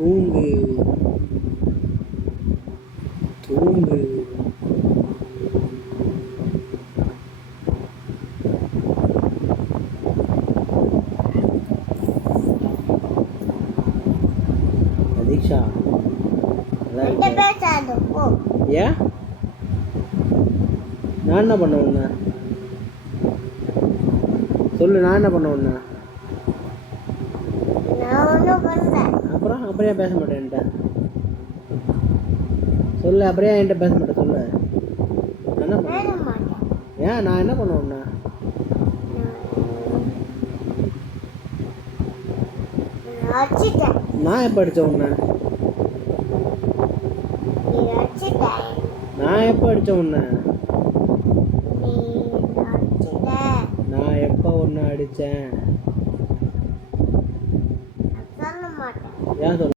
தூங்கு தூங்கு. அதீஷா ஏன் நான் என்ன பண்ண உன்ன சொல்லு, நான் என்ன பண்ண உன்ன? அப்புறம் அப்புறம் ஏன் பேச மாட்டேன் என்கிட்ட சொல்லு? அப்புறம் ஏன் என்கிட்ட பேச மாட்டேன் சொல்லு? என்ன பண்ண? ஏன் நான் என்ன பண்ண உன்ன? நான் எப்போ அடித்தேன் உன்ன? நான் எப்போ அடித்தேன் உன்ன? நான் எப்போ உன்னை அடித்தேன்? ஏன் சொல்ல